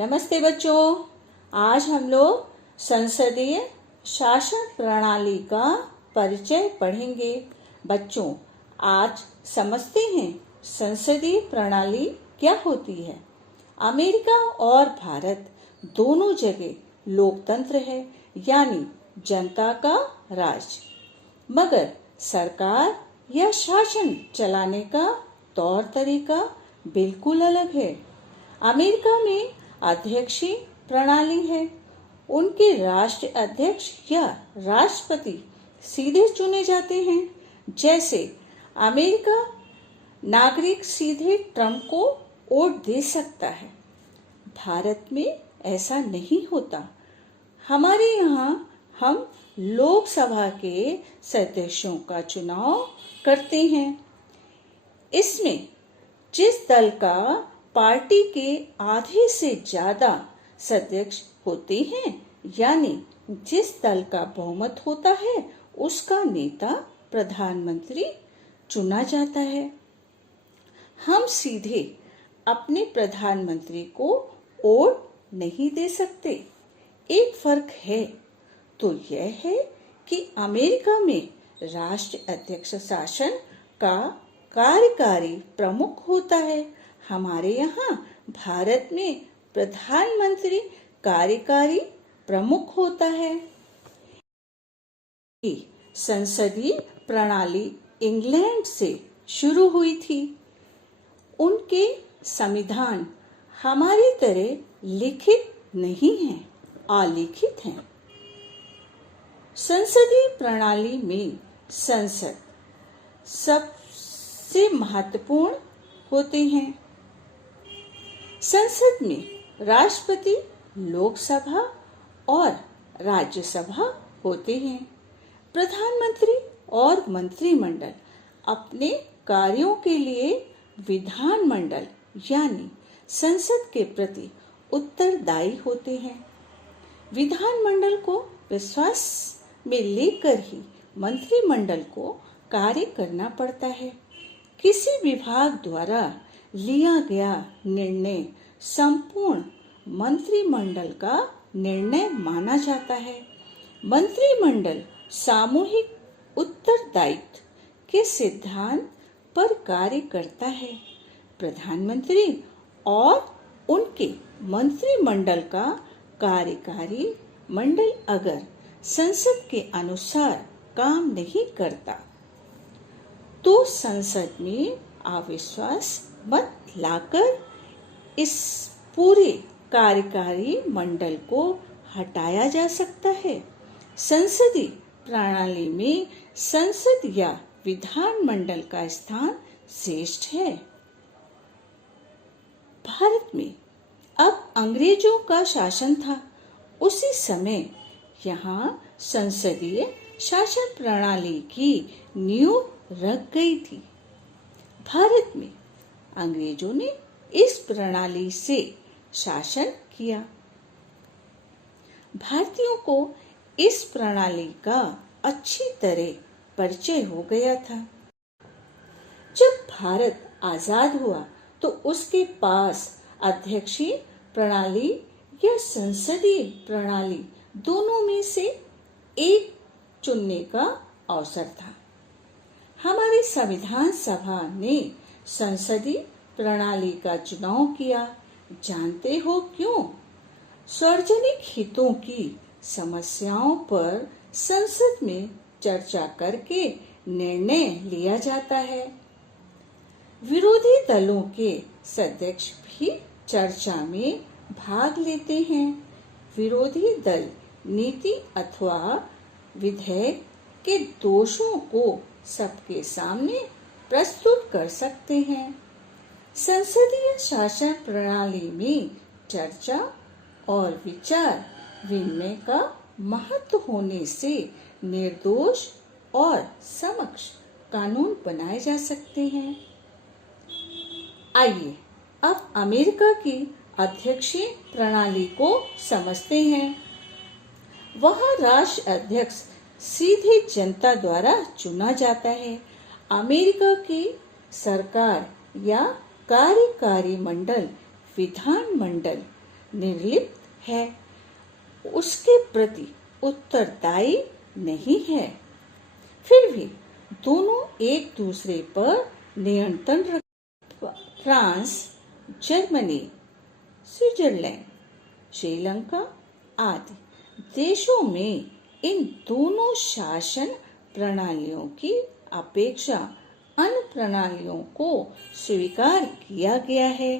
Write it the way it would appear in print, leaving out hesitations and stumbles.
नमस्ते बच्चों। आज हम लोग संसदीय शासन प्रणाली का परिचय पढ़ेंगे। बच्चों, आज समझते हैं संसदीय प्रणाली क्या होती है। अमेरिका और भारत दोनों जगह लोकतंत्र है, यानी जनता का राज, मगर सरकार या शासन चलाने का तौर तरीका बिल्कुल अलग है। अमेरिका में अध्यक्षीय प्रणाली है। उनके राष्ट्र अध्यक्ष या राष्ट्रपति सीधे चुने जाते हैं। जैसे अमेरिका नागरिक सीधे ट्रंप को वोट दे सकता है। भारत में ऐसा नहीं होता। हमारे यहाँ हम लोकसभा के सदस्यों का चुनाव करते हैं। इसमें जिस दल का पार्टी के आधे से ज्यादा सदस्य होते हैं, यानी जिस दल का बहुमत होता है, उसका नेता प्रधानमंत्री चुना जाता है। हम सीधे अपने प्रधानमंत्री को वोट नहीं दे सकते। एक फर्क है, तो यह है कि अमेरिका में राष्ट्र अध्यक्ष शासन का कार्यकारी प्रमुख होता है। हमारे यहाँ भारत में प्रधानमंत्री कार्यकारी प्रमुख होता है। संसदीय प्रणाली इंग्लैंड से शुरू हुई थी। उनके संविधान हमारी तरह लिखित नहीं हैं, अलिखित हैं। संसदीय प्रणाली में संसद सबसे महत्वपूर्ण होते हैं। संसद में राष्ट्रपति, लोकसभा और राज्यसभा होते हैं। प्रधानमंत्री और मंत्रिमंडल अपने कार्यों के लिए विधानमंडल यानी संसद के प्रति उत्तरदायी होते हैं। विधानमंडल को विश्वास में लेकर ही मंत्रिमंडल को कार्य करना पड़ता है। किसी विभाग द्वारा लिया गया निर्णय संपूर्ण मंत्रिमंडल का निर्णय माना जाता है। मंत्रिमंडल सामूहिक उत्तरदायित्व के सिद्धांत पर कार्य करता है। प्रधानमंत्री और उनके मंत्रिमंडल का कार्यकारी मंडल अगर संसद के अनुसार काम नहीं करता, तो संसद में अविश्वास मत लाकर इस पूरे कार्यकारी मंडल को हटाया जा सकता है। संसदीय प्रणाली में संसद या विधानमंडल का स्थान श्रेष्ठ है। भारत में अब अंग्रेजों का शासन था। उसी समय यहाँ संसदीय शासन प्रणाली की नींव रख गई थी। भारत में अंग्रेजों ने इस प्रणाली से शासन किया। भारतीयों को इस प्रणाली का अच्छी तरह परिचय हो गया था। जब भारत आजाद हुआ तो उसके पास अध्यक्षीय प्रणाली या संसदीय प्रणाली दोनों में से एक चुनने का अवसर था। हमारी संविधान सभा ने संसदीय प्रणाली का चुनाव किया। जानते हो क्यों? सार्वजनिक हितों की समस्याओं पर संसद में चर्चा करके निर्णय लिया जाता है। विरोधी दलों के सदस्य भी चर्चा में भाग लेते हैं। विरोधी दल नीति अथवा विधेयक के दोषों को सबके सामने प्रस्तुत कर सकते हैं। संसदीय शासन प्रणाली में चर्चा और विचार विनिमय का महत्व होने से निर्दोष और समक्ष कानून बनाए जा सकते हैं। आइए अब अमेरिका की अध्यक्षीय प्रणाली को समझते हैं। वहाँ राष्ट्र अध्यक्ष सीधे जनता द्वारा चुना जाता है। अमेरिका की सरकार या कार्यकारी मंडल विधान मंडल निर्लिप्त है, उसके प्रति उत्तरदायी नहीं है। फिर भी दोनों एक दूसरे पर नियंत्रण रख फ्रांस, जर्मनी, स्विट्जरलैंड, श्रीलंका आदि देशों में इन दोनों शासन प्रणालियों की अपेक्षा अन्य प्रणालियों को स्वीकार किया गया है।